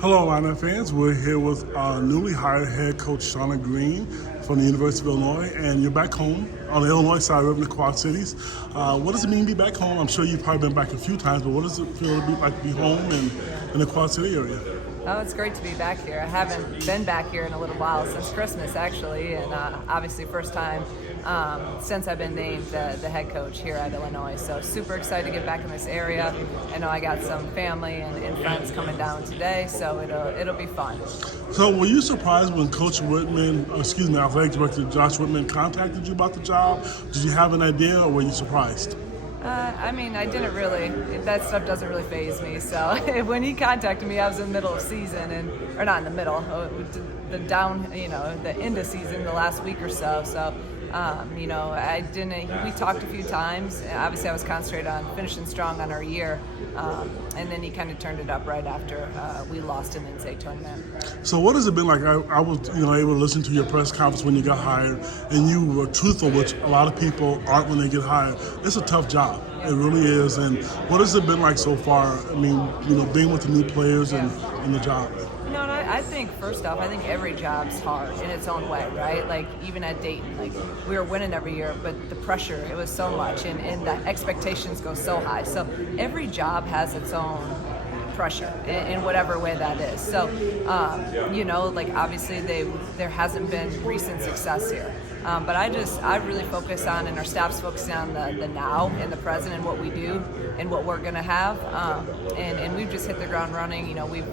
Hello, Illini fans. We're here with newly hired head coach Shauna from the University of Illinois, and you're back home on the Illinois side of the Quad Cities. What does it mean to be back home? I'm sure you've probably been back a few times, but what does it feel to be like to be home in the Quad City area? Oh, it's great to be back here. I haven't been back here in a little while, since Christmas actually, and obviously first time since I've been named the head coach here at Illinois. So super excited to get back in this area. I know I got some family and friends coming down today, so it'll be fun. So were you surprised when Coach Athletic Director Josh Whitman contacted you about the job? Did you have an idea, or were you surprised? I didn't really. That stuff doesn't really faze me. So when he contacted me, I was in the middle of season, or not in the middle, the end of season, the last week or so. So, I didn't. We talked a few times. Obviously, I was concentrated on finishing strong on our year, and then he kind of turned it up right after we lost in the NCAA tournament. So, what has it been like? I was, able to listen to your press conference when you got hired, and you were truthful, which a lot of people aren't when they get hired. It's a tough job. It really is. And what has it been like so far? Being with the new players and the job. I think first off, I think every job's hard in its own way, right? Like even at Dayton, like we were winning every year, but the pressure, it was so much, and the expectations go so high. So every job has its own pressure in whatever way that is. So, obviously there hasn't been recent success here. But I really focus on, and our staff's focusing on the now and the present and what we do and what we're going to have. And we've just hit the ground running. We've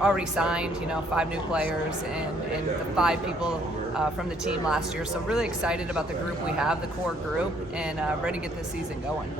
already signed, 5 new players and the 5 people from the team last year. So really excited about the group we have, the core group, and ready to get this season going.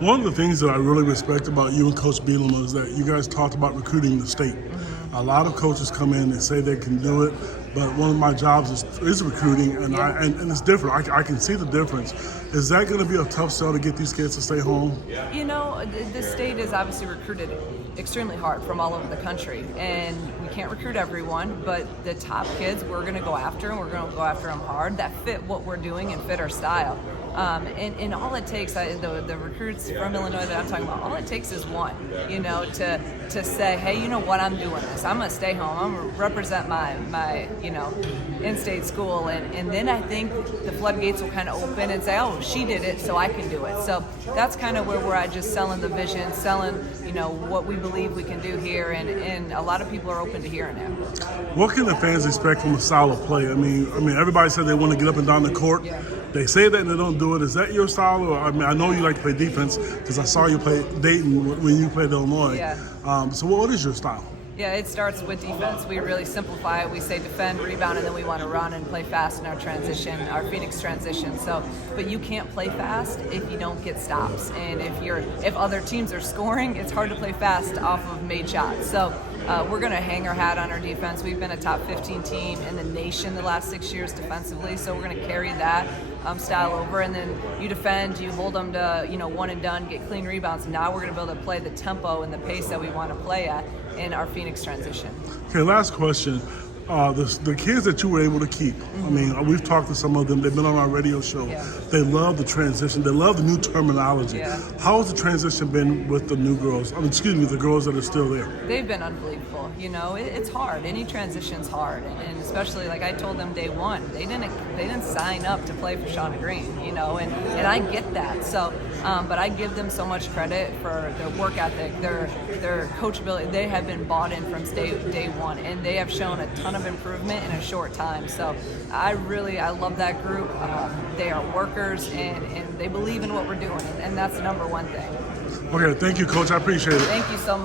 One of the things that I really respect about you and Coach Bielema is that you guys talked about recruiting the state. Mm-hmm. A lot of coaches come in and say they can do it, but one of my jobs is recruiting, and and it's different. I can see the difference. Is that going to be a tough sell to get these kids to stay home? The state is obviously recruited extremely hard from all over the country, and we can't recruit everyone, but the top kids we're going to go after, and we're going to go after them hard, that fit what we're doing and fit our style. And all it takes, the recruits from Illinois that I'm talking about, all it takes is one, to say, hey, you know what, I'm doing this. I'm going to stay home. I'm going to represent my in-state school. And then I think the floodgates will kind of open and say, oh, she did it, so I can do it. So that's kind of where we're at, just selling the vision, selling, what we believe we can do here. And a lot of people are open to hearing it. What can the fans expect from a style of play? Everybody said they want to get up and down the court. Yeah. They say that and they don't do it. Is that your style? Or I know you like to play defense because I saw you play Dayton when you played Illinois. Yeah. So what is your style? Yeah, it starts with defense. We really simplify it. We say defend, rebound, and then we want to run and play fast in our transition, our Phoenix transition. So, but you can't play fast if you don't get stops. And if other teams are scoring, it's hard to play fast off of made shots. So we're going to hang our hat on our defense. We've been a top 15 team in the nation the last 6 years defensively. So we're going to carry that style over, and then you defend, you hold them to one and done, get clean rebounds. Now we're going to be able to play the tempo and the pace that we want to play at in our Phoenix transition. Okay, last question. The kids that you were able to keep, Mm-hmm. We've talked to some of them. They've been on our radio show. Yeah. They love the transition. They love the new terminology. Yeah. How has the transition been with the new girls? The girls that are still there. They've been unbelievable. It's hard. Any transition's hard, and especially like I told them day one, they didn't sign up to play for Shauna Green. And I get that. So, but I give them so much credit for their work ethic, their coachability. They have been bought in from day one, and they have shown a ton of improvement in a short time. So I love that group. They are workers, and they believe in what we're doing, and that's the number one thing. Okay, thank you, Coach. I appreciate it. Thank you so much.